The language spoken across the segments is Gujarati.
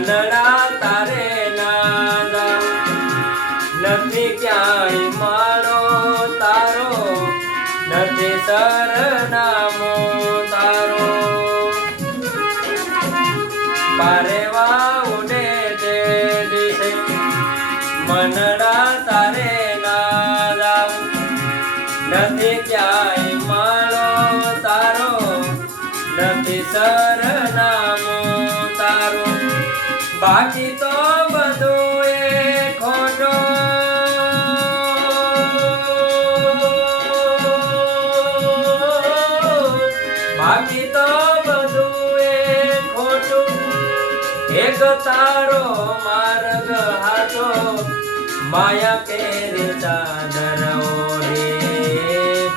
મનડા તારે ના જાઉં, નથી ક્યાંય મારો તારો, નથી સરનામો તારો. પારેવા ઉડે તે દિશે મનડા તારે ના જાઉં, નથી ક્યાંય મારો તારો, નથી સરનામો તારો. બાકી તો બધું એ ખોટો, બાકી તો બધું એ ખોટું, એક તારો માર્ગ હાચો, માયા કેરે ચાદર ઓઢે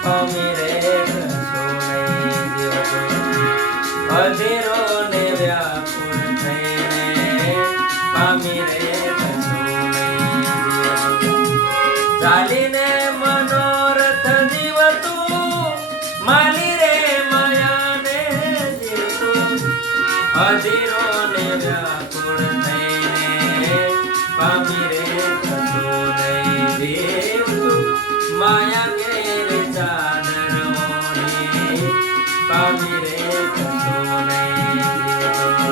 પમી રે સોને દિવસો. અધીરો ને વ્યાકુળ થઈને પામી રે સોને દિવસો. ચાલીને મનોરથ જીવતું, માલી રે માયાને જીવતું. અધીરો ને વ્યાકુળ થઈને પામી રે સોને જીવતું. માયા કેરે ચાદર ઓઢે પામી રે સોને જીવતું.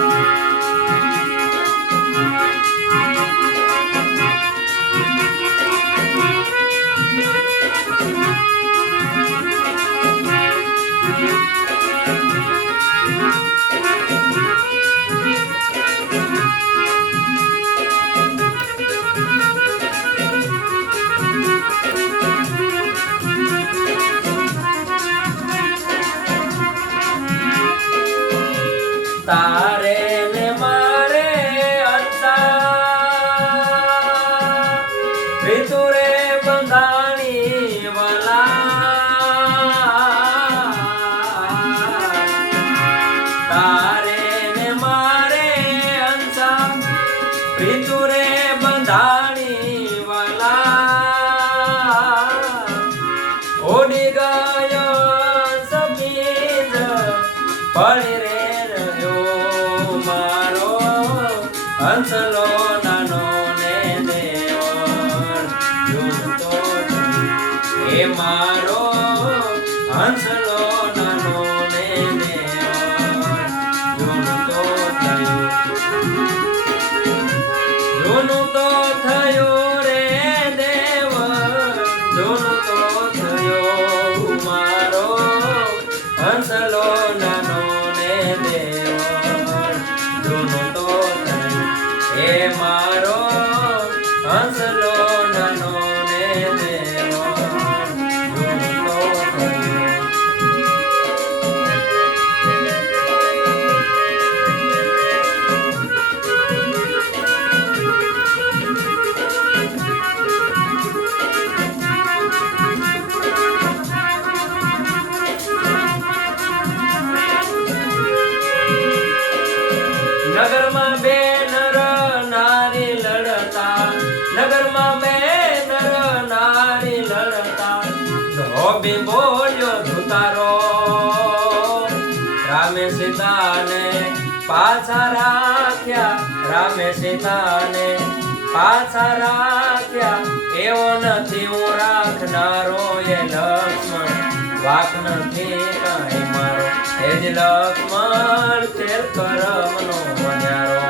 તારે ને મારે અંતા, ઋતુ રે બંધાણી વાલા. તારે ને મારે અંતા, ઋતુ રે બંધાણી વાલા. ઓડી ગયો સફેદ પડી રે મારો, હંસલો નાનો ને દેવર જોતો એ મારો. હંસલો નાનો ને દેવર જોતો થયો, જોનું તો થયું રે દેવર, જોનું તો થયો મારો. હંસલો નાનો ને દેવર જોનું તો થયું એ મારો. હંસલો નાનો ને દેવર જોનું તો થયું. નગરમાં બે નર નારી લડતા, નગરમાં બે નર નારી લડતા. ધોબી બોલ્યો ધુતારો, રામે સીતાને પાછા રાખ્યા, રામે સીતાને પાછા રાખ્યા. એવો નથી હું રાખનારો એ લક્ષ્મણ, વાક નથી કાંઈ મારો એ જ લક્ષ્મણ. તેલ કરમનો મન્યારો.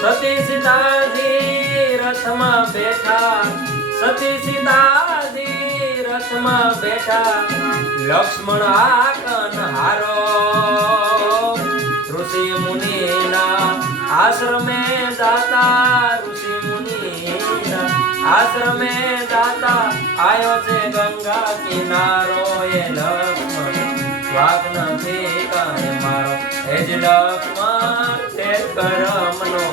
સતી સીતાજી રથમાં બેઠા, સતી સીતાજી રથમાં બેઠા. લક્ષ્મણ આકન હારો, ઋષિ મુનિના આશ્રમે જાતા, ઋષિ મુનિના આશ્રમે જાતા. આયો છે ગંગા કિનારો એ લક્ષ્મણ, વાક નથી કાંઈ મારો એ જ લક્ષ્મણ. તેર કરમનો